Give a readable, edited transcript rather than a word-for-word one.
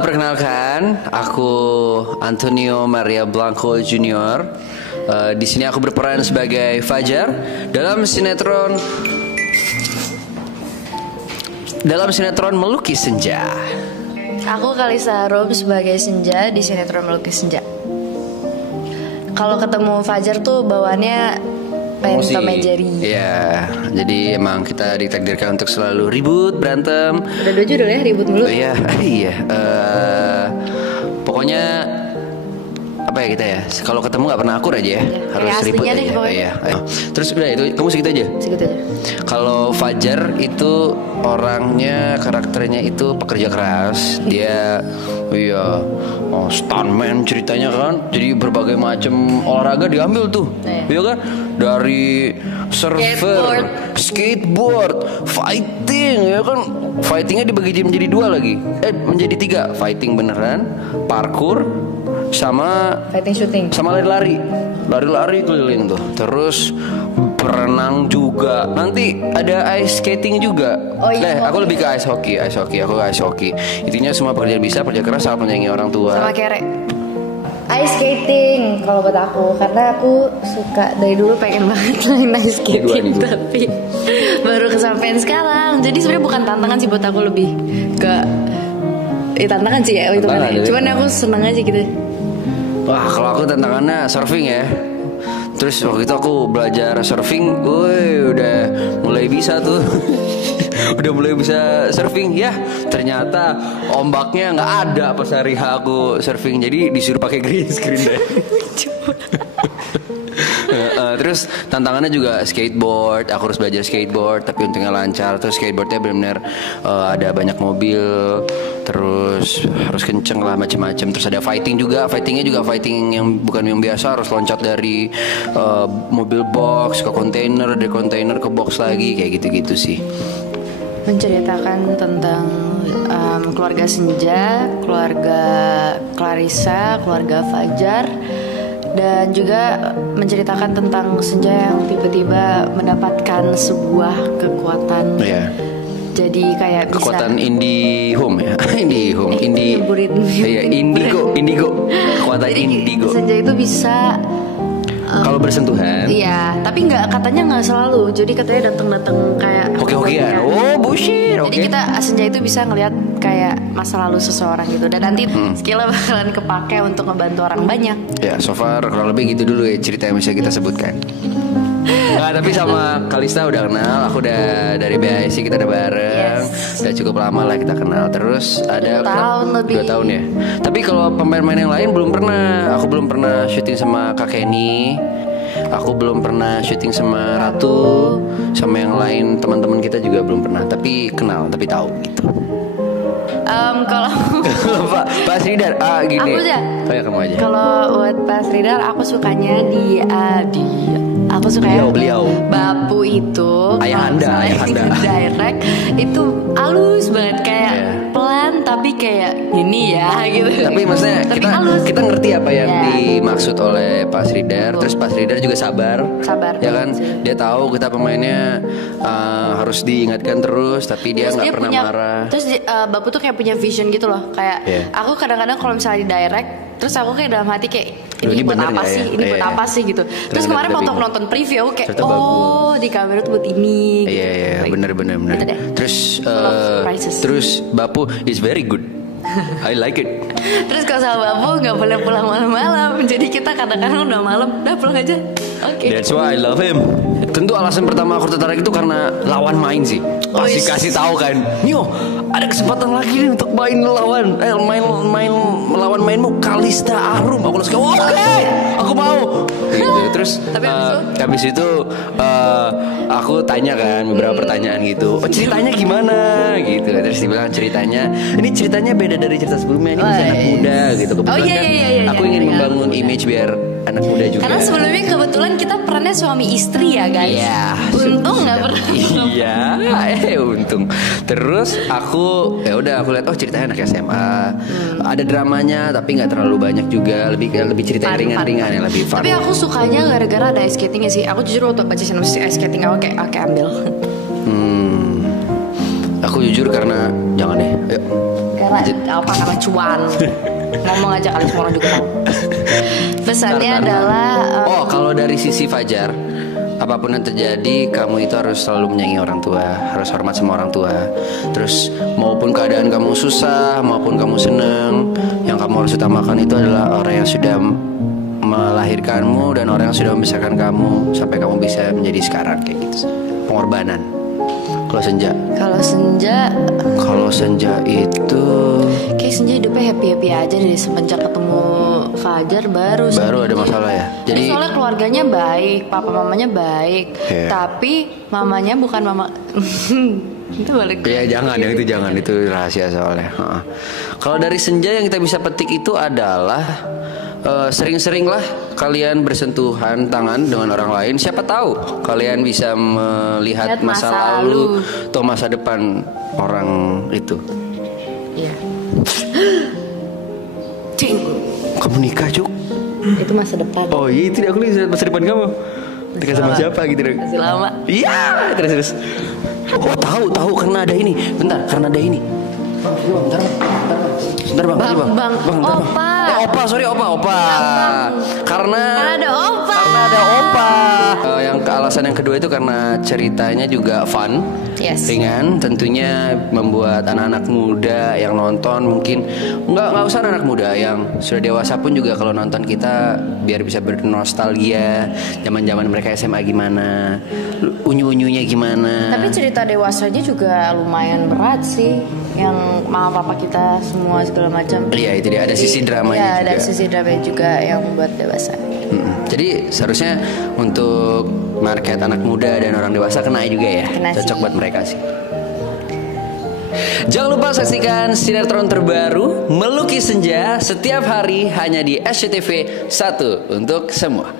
perkenalkan, aku Antonio Maria Blanco Junior. Di sini aku berperan sebagai Fajar dalam sinetron Melukis Senja. Aku Kalisa Rom sebagai Senja di sinetron Melukis Senja. Kalau ketemu Fajar tuh bawaannya pengen Tom and Jerry. Iya, jadi emang kita ditakdirkan untuk selalu ribut, berantem. Udah 2 judul ya, ribut mulu. Iya. Pokoknya apa ya kita ya? Kalau ketemu nggak pernah akur aja ya, harus ribut aja. Iya. Terus udah itu, kamu segitu aja. Segitu aja. Kalau Fajar itu orangnya, karakternya itu pekerja keras. Dia stuntman ceritanya kan. Jadi berbagai macam olahraga diambil tuh. Iya kan? Dari surfer, skateboard, fighting, ya kan? Fightingnya dibagi menjadi 2 lagi. Menjadi 3. Fighting beneran, parkour, sama fighting shooting, sama lari keliling tuh. Terus berenang juga. Nanti ada ice skating juga. Aku lebih ke ice hockey. Aku ice hockey. Intinya semua pekerjaan bisa, kerja keras, sangat menyayangi orang tua. Sama kere. Ice skating kalau buat aku, karena aku suka dari dulu pengen banget main ice skating, tapi baru kesampaian sekarang. Jadi sebenarnya bukan tantangan sih buat aku, lebih ke tantangan sih ya itu kan. Cuman aku seneng aja gitu. Wah, kalau aku tantangannya surfing ya. Terus waktu itu aku belajar surfing, udah mulai bisa tuh. Udah mulai bisa surfing ya. Ternyata ombaknya nggak ada pas hari aku surfing, jadi disuruh pakai green screen deh. Terus tantangannya juga skateboard. Aku harus belajar skateboard, tapi untungnya lancar. Terus skateboardnya benar-benar ada banyak mobil. Terus harus kenceng lah, macam-macam. Terus ada fighting juga. Fightingnya juga fighting yang bukan yang biasa. Harus loncat dari mobil box ke kontainer, dari kontainer ke box lagi, kayak gitu-gitu sih. Menceritakan tentang keluarga Senja, keluarga Clarissa, keluarga Fajar, dan juga menceritakan tentang Senja yang tiba-tiba mendapatkan sebuah kekuatan. Jadi kayak bisa kekuatan indie home ya. Indigo. Kekuatan indigo. Senja itu bisa kalau bersentuhan. Iya, tapi katanya nggak selalu. Jadi katanya datang kayak hoki-hokian. Oh, bullshit. Jadi kita Senja itu bisa ngelihat kayak masa lalu seseorang gitu, dan nanti skillnya bakalan kepake untuk ngebantu orang banyak. Ya, so far kurang lebih gitu dulu ya cerita yang bisa kita sebutkan. Tapi sama Kalista udah kenal. Aku udah dari BIC, kita udah bareng. Udah cukup lama lah kita kenal. Terus ada 2 tahun ya. Tapi kalau pemain-pemain yang lain belum pernah. Aku belum pernah syuting sama Kak Kenny. Aku belum pernah syuting sama Ratu. Sama yang lain teman-teman kita juga belum pernah. Tapi kenal, tapi tahu gitu. Kalau Pak Sridhar, gini. Aku aja. Kamu aja. Kalau buat Pak Sridhar, aku sukanya aku suka beliau. Bapu itu ayah anda direct itu halus banget, kayak pelan tapi kayak ini ya gitu. Tapi maksudnya kita ngerti apa yang dimaksud oleh Pak Sridhar. Terus Pak Sridhar juga sabar ya kan. Dia tahu kita pemainnya harus diingatkan terus, tapi dia nggak pernah marah. Terus Bapu tuh kayak punya vision gitu loh. Kayak aku kadang-kadang kalau misalnya di direct, terus aku kayak dalam hati kayak ini buat apa sih? Ini buat apa sih gitu. Terus kemarin waktu nonton preview aku kayak di kamera tuh buat ini. Iya, bener. Gitu. Terus Bapu is very good. I like it. Terus kalau sama Bapu nggak boleh pulang malam-malam. Jadi kita kadang-kadang udah malam, udah pulang aja. Oke. That's why I love him. Tentu alasan pertama aku tertarik itu karena lawan main sih. Pasti kasih tahu kan, Nio, ada kesempatan lagi nih untuk main melawan mainmu Kalista Arum. Aku langsung oke, aku mau. Gitu. Terus habis itu aku tanya kan beberapa pertanyaan gitu. Ceritanya gimana gitu. Terus dibilang ini ceritanya beda dari cerita sebelumnya. Ini masih anak muda gitu. Kebetulan aku ingin membangun image biar anak muda juga. Karena sebelumnya kebetulan kita perannya suami istri ya guys. Untung nggak pernah. Untung. Terus aku lihat ceritanya anak SMA. Ada dramanya tapi nggak terlalu banyak juga. Lebih cerita yang ringan-ringan yang lebih fun. Tapi aku sukanya gara-gara ada ice skatingnya sih. Aku jujur waktu baca sinopsis ice skating aku kayak ambil. Aku jujur karena jangan deh. Ayo. Karena cuan. Ngomong aja kali semua orang juga tahu. Pesannya adalah kalau dari sisi Fajar, apapun yang terjadi, kamu itu harus selalu menyayangi orang tua, harus hormat sama orang tua. Terus maupun keadaan kamu susah, maupun kamu seneng, yang kamu harus utamakan itu adalah orang yang sudah melahirkanmu dan orang yang sudah membesarkan kamu sampai kamu bisa menjadi sekarang kayak gitu. Pengorbanan. Kalau Senja itu kayak Senja hidupnya happy aja dari semenjak ketemu Fajar baru ada masalah ya. Jadi soalnya keluarganya baik, papa mamanya baik, tapi mamanya bukan mama. Itu balik. Ya jangan, yang itu jangan, itu rahasia soalnya. Kalau dari Senja yang kita bisa petik itu adalah sering-seringlah kalian bersentuhan tangan dengan orang lain. Siapa tahu kalian bisa melihat masa lalu atau masa depan orang itu. Iya. Kamu nikah, Cuk? Itu masa depan. Oh iya, itu aku lihat masa depan kamu. Nikah sama siapa gitu? Masih lama. Iya, terus. Oh tahu karena ada ini. Bentar, karena ada ini. Bentar bang. Opa. Sorry opa. Karena ada opa. Yang alasan yang kedua itu karena ceritanya juga fun, ringan, tentunya membuat anak-anak muda yang nonton mungkin nggak usah anak muda, yang sudah dewasa pun juga kalau nonton kita biar bisa bernostalgia zaman-zaman mereka SMA gimana, unyu-unyunya gimana. Tapi cerita dewasanya juga lumayan berat sih, yang mama papa kita semua segala macam. Iya itu dia, ada sisi dramanya juga. Ada sisi dramanya juga yang membuat dewasa. Jadi seharusnya untuk market anak muda dan orang dewasa kena juga ya. Cocok buat mereka sih. Jangan lupa saksikan sinetron terbaru Melukis Senja setiap hari hanya di SCTV 1 untuk semua.